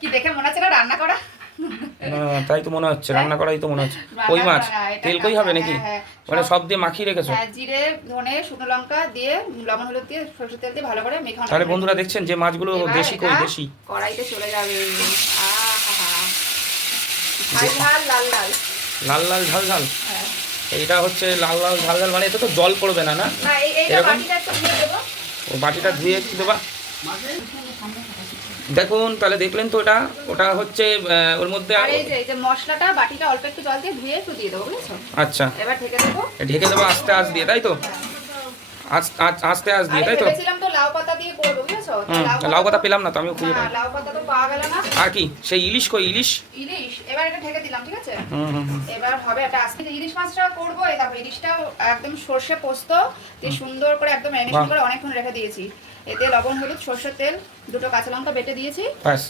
কি দেখে মনে হচ্ছে না রান্না করা? না তাই তো মনে হচ্ছে, রান্না করাই তো মনে হচ্ছে। কই মাছ তেল কই হবে নাকি? মানে সব দিয়ে মাখিয়ে রেখেছো? হ্যাঁ, জিরে ধনে শুকনো লঙ্কা দিয়ে লবণ হলুদ দিয়ে সরষের তেল দিয়ে ভালো করে মেখে। তাহলে বন্ধুরা দেখছেন যে মাছগুলো দেশি কই, দেশি কড়াইতে চলে যাবে। ঝাল লাল লাল লাল লাল ঝাল ঝাল। হ্যাঁ, এইটা হচ্ছে লাল লাল ঝাল ঝাল, মানে এতে তো জল পড়বে না? না না এইটা এরকম বাটিটা একটু ধুয়ে দেবো। ও বাটিটা ধুয়ে একটু দেবা। দেখুন তাহলে দেখলেন তো, ওটা হচ্ছে ওর মধ্যে। আর এই যে মশলাটা বাটিটা অল্প একটু জল দিয়ে ধুয়ে একটু দিয়ে দেবো, বুঝেছো? আচ্ছা, এবার ঢেকে দেবো। ঢেকে দেবো আস্তে আস্তে দিয়ে, তাই তো? আস্তে আস্তে দিয়ে, তাই তো? ভেবেছিলাম তো লাউ পাতা দিয়ে করবো, বুঝেছো? লাউ পাতা পেলাম না তো, আমিও খুঁজে না, পাই। লাউ পাতা তো পাওয়া গেল না। আর কি সেই ইলিশ কই, ইলিশ? ইলিশ এবার এটা ঢেকে দিলাম, ঠিক আছে? হুম। এবার হবে এটা আজকে যে ইলিশ মাছটা করবো, এই দেখো ইলিশটাও একদম সর্ষে পোস্ত দিয়ে সুন্দর করে একদম ম্যারিনেশন করে অনেকক্ষণ রেখে দিয়েছি। এতে লবণ হলুদ সর্ষের তেল দুটো কাঁচা লঙ্কা বেটে দিয়েছি। ব্যাস।